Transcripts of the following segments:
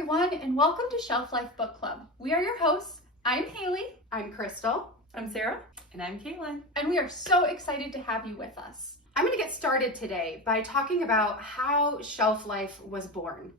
everyone, and welcome to Shelf Life Book Club. We are your hosts. I'm Haley. I'm Krystal. I'm Sarah. And I'm Caitlin. And we are so excited to have you with us. I'm going to get started today by talking about how Shelf Life was born.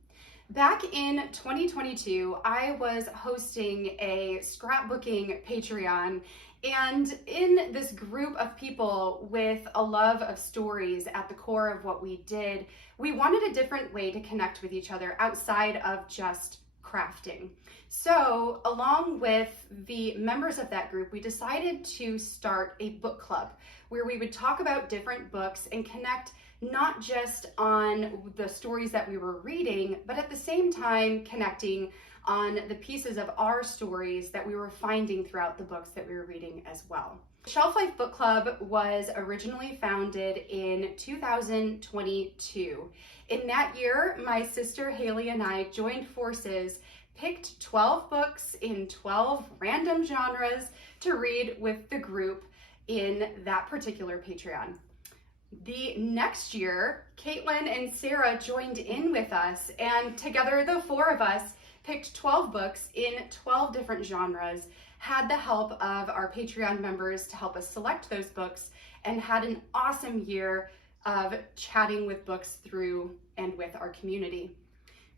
Back in 2022, I was hosting a scrapbooking Patreon, and in this group of people with a love of stories at the core of what we did, we wanted a different way to connect with each other outside of just crafting. So, along with the members of that group, we decided to start a book club where we would talk about different books and connect not just on the stories that we were reading, but at the same time connecting on the pieces of our stories that we were finding throughout the books that we were reading as well. Shelf Life Book Club was originally founded in 2022. In that year, my sister Haley and I joined forces, picked 12 books in 12 random genres to read with the group in that particular Patreon. The next year, Caitlin and Sarah joined in with us, and together the four of us picked 12 books in 12 different genres, had the help of our Patreon members to help us select those books, and had an awesome year of chatting with books through and with our community.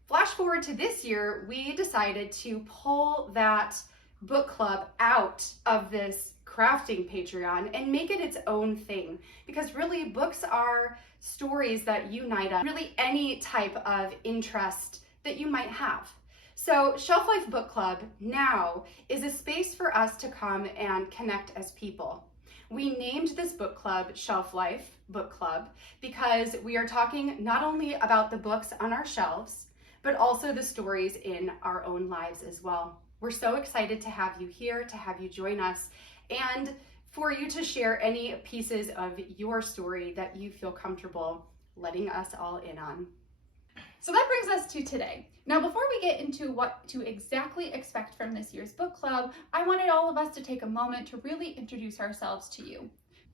Flash forward to this year, we decided to pull that book club out of this crafting Patreon and make it its own thing, because really books are stories that unite us, really any type of interest that you might have. So Shelf Life Book Club now is a space for us to come and connect as people. We named this book club Shelf Life Book Club because we are talking not only about the books on our shelves, but also the stories in our own lives as well. We're so excited to have you here, to have you join us, and for you to share any pieces of your story that you feel comfortable letting us all in on. So that brings us to today. Now, before we get into what to exactly expect from this year's book club, I wanted all of us to take a moment to really introduce ourselves to you.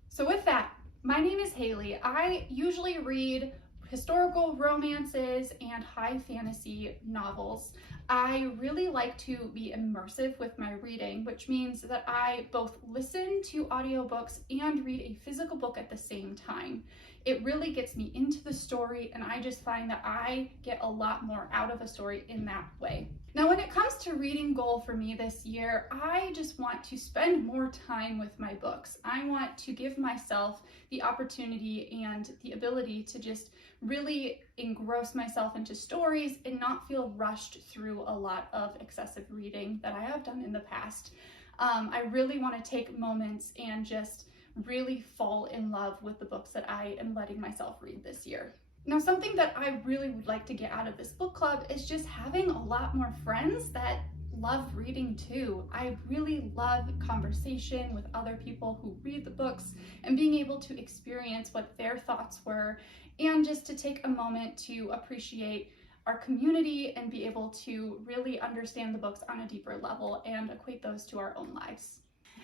So with that, my name is Haley. I usually read historical romances and high fantasy novels. I really like to be immersive with my reading, which means that I both listen to audiobooks and read a physical book at the same time. It really gets me into the story, and I just find that I get a lot more out of a story in that way. Now, when it comes to reading goal for me this year, I just want to spend more time with my books. I want to give myself the opportunity and the ability to just really engross myself into stories and not feel rushed through a lot of excessive reading that I have done in the past. I really want to take moments and just really fall in love with the books that I am letting myself read this year. Now, something that I really would like to get out of this book club is just having a lot more friends that love reading too. I really love conversation with other people who read the books and being able to experience what their thoughts were, and just to take a moment to appreciate our community and be able to really understand the books on a deeper level and equate those to our own lives.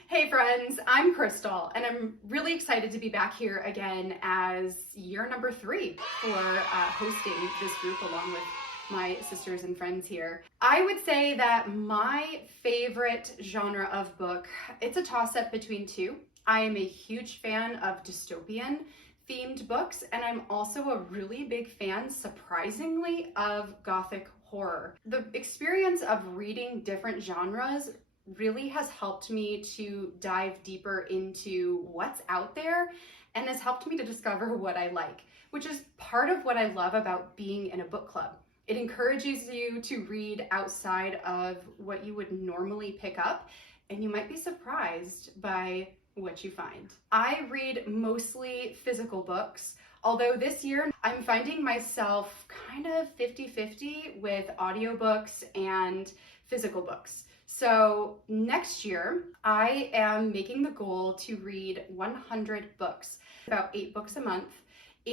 Hey friends, I'm Krystal, and I'm really excited to be back here again as year number 3 for hosting this group along with my sisters and friends here. I would say that my favorite genre of book, it's a toss-up between two. I am a huge fan of dystopian themed books, and I'm also a really big fan, surprisingly, of Gothic horror. The experience of reading different genres really has helped me to dive deeper into what's out there, and has helped me to discover what I like, which is part of what I love about being in a book club. It encourages you to read outside of what you would normally pick up, and you might be surprised by what you find. I read mostly physical books, although this year I'm finding myself kind of 50-50 with audiobooks and physical books. So next year, I am making the goal to read 100 books, about 8 books a month.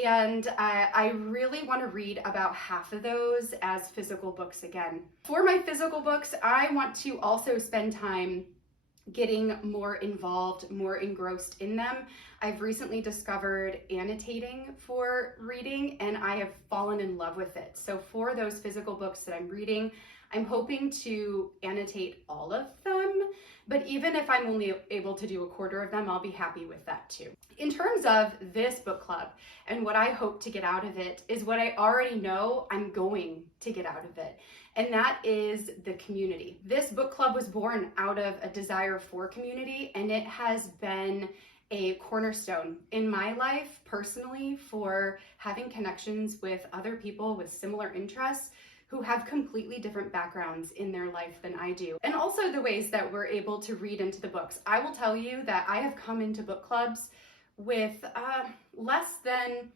And I really want to read about half of those as physical books again. For my physical books, I want to also spend time getting more involved, more engrossed in them. I've recently discovered annotating for reading, and I have fallen in love with it. So for those physical books that I'm reading, I'm hoping to annotate all of them, but even if I'm only able to do a quarter of them, I'll be happy with that too. In terms of this book club and what I hope to get out of it is what I already know I'm going to get out of it, and that is the community. This book club was born out of a desire for community, and it has been a cornerstone in my life personally for having connections with other people with similar interests who have completely different backgrounds in their life than I do. And also the ways that we're able to read into the books. I will tell you that I have come into book clubs with less than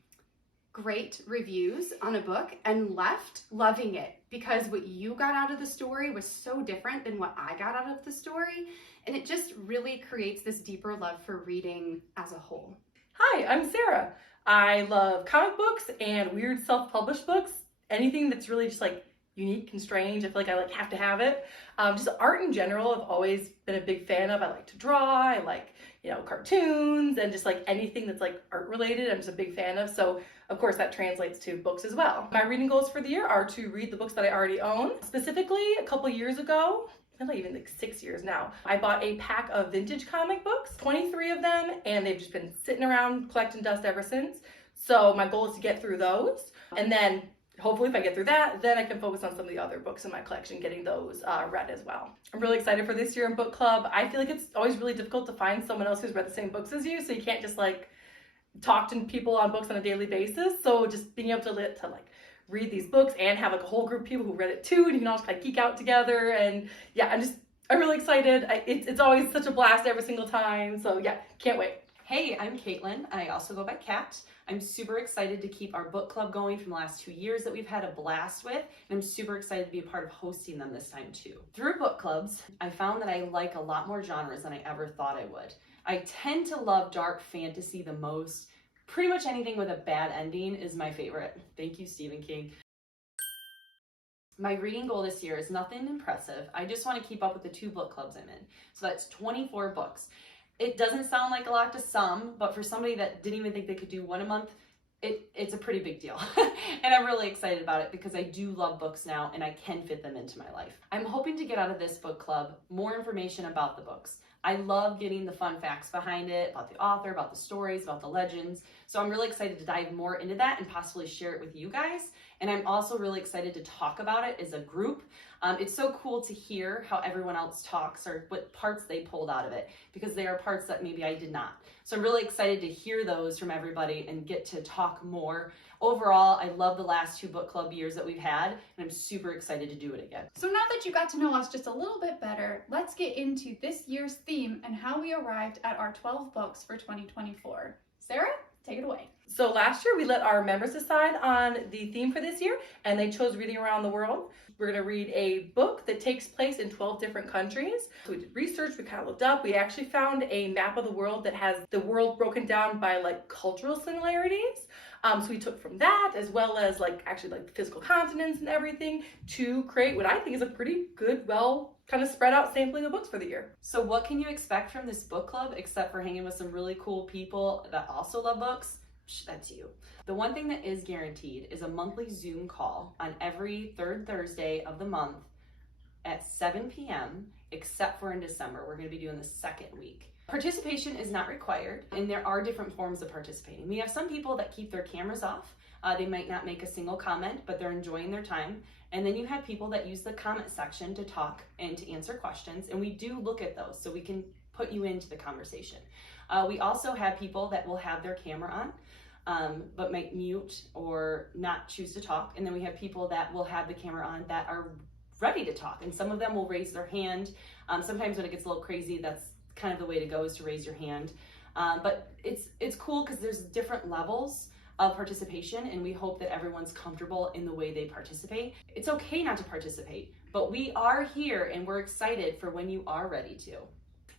great reviews on a book and left loving it because what you got out of the story was so different than what I got out of the story. And it just really creates this deeper love for reading as a whole. Hi, I'm Sarah. I love comic books and weird self-published books. Anything that's really just like unique and strange. I feel like I have to have it. Just art in general, I've always been a big fan of. I like to draw. I like, cartoons and just like anything that's like art related. I'm just a big fan of. So of course that translates to books as well. My reading goals for the year are to read the books that I already own. Specifically, a couple years ago, not even like 6 years now, I bought a pack of vintage comic books, 23 of them, and they've just been sitting around collecting dust ever since. So my goal is to get through those, and then hopefully if I get through that, then I can focus on some of the other books in my collection, getting those read as well. I'm really excited for this year in book club. I feel like it's always really difficult to find someone else who's read the same books as you, so you can't just like talk to people on books on a daily basis. So just being able to like read these books and have like a whole group of people who read it too, and you can all just kind of geek out together. And yeah, I'm really excited. It's always such a blast every single time. So yeah, can't wait. Hey, I'm Caitlin. I also go by Kat. I'm super excited to keep our book club going from the last 2 years that we've had a blast with, and I'm super excited to be a part of hosting them this time too. Through book clubs, I found that I like a lot more genres than I ever thought I would. I tend to love dark fantasy the most. Pretty much anything with a bad ending is my favorite. Thank you, Stephen King. My reading goal this year is nothing impressive. I just want to keep up with the 2 book clubs I'm in. So that's 24 books. It doesn't sound like a lot to some, but for somebody that didn't even think they could do one a month, it's a pretty big deal. And I'm really excited about it because I do love books now and I can fit them into my life. I'm hoping to get out of this book club more information about the books. I love getting the fun facts behind it, about the author, about the stories, about the legends. So I'm really excited to dive more into that and possibly share it with you guys. And I'm also really excited to talk about it as a group. It's so cool to hear how everyone else talks or what parts they pulled out of it, because there are parts that maybe I did not. So I'm really excited to hear those from everybody and get to talk more. Overall, I love the last 2 book club years that we've had, and I'm super excited to do it again. So now that you got to know us just a little bit better, let's get into this year's theme and how we arrived at our 12 books for 2024. Sarah, take it away. So last year we let our members decide on the theme for this year, and they chose reading around the world. We're going to read a book that takes place in 12 different countries. So we did research, we kind of looked up, we actually found a map of the world that has the world broken down by like cultural similarities. So we took from that, as well as actually physical continents and everything, to create what I think is a pretty good, well kind of spread out sampling of books for the year. So what can you expect from this book club except for hanging with some really cool people that also love books? That's you. The one thing that is guaranteed is a monthly Zoom call on every 3rd Thursday of the month at 7 p.m. except for in December. We're going to be doing the 2nd week. Participation is not required, and there are different forms of participating. We have some people that keep their cameras off. They might not make a single comment, but they're enjoying their time. And then you have people that use the comment section to talk and to answer questions, and we do look at those so we can put you into the conversation. We also have people that will have their camera on, but might mute or not choose to talk. And then we have people that will have the camera on that are ready to talk, and some of them will raise their hand. Sometimes when it gets a little crazy, that's kind of the way to go, is to raise your hand. But it's cool because there's different levels of participation, and we hope that everyone's comfortable in the way they participate. It's okay not to participate, but we are here and we're excited for when you are ready to.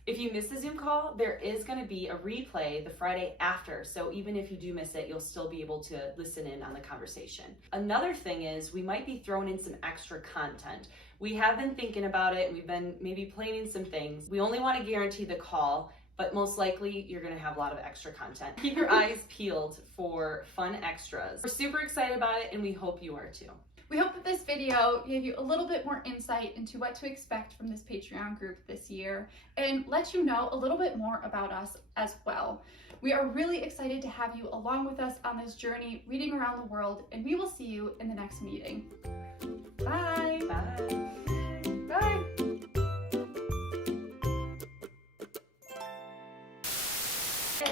If you miss the Zoom call, there is going to be a replay the Friday after, so even if you do miss it, you'll still be able to listen in on the conversation. Another thing is we might be throwing in some extra content. We have been thinking about it, and we've been maybe planning some things. We only want to guarantee the call, but most likely you're going to have a lot of extra content. Keep your eyes peeled for fun extras. We're super excited about it, and we hope you are too. We hope that this video gave you a little bit more insight into what to expect from this Patreon group this year and let you know a little bit more about us as well. We are really excited to have you along with us on this journey reading around the world, and we will see you in the next meeting. Bye! Bye. Bye!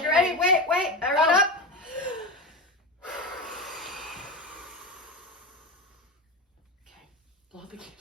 You ready? Wait, everyone up!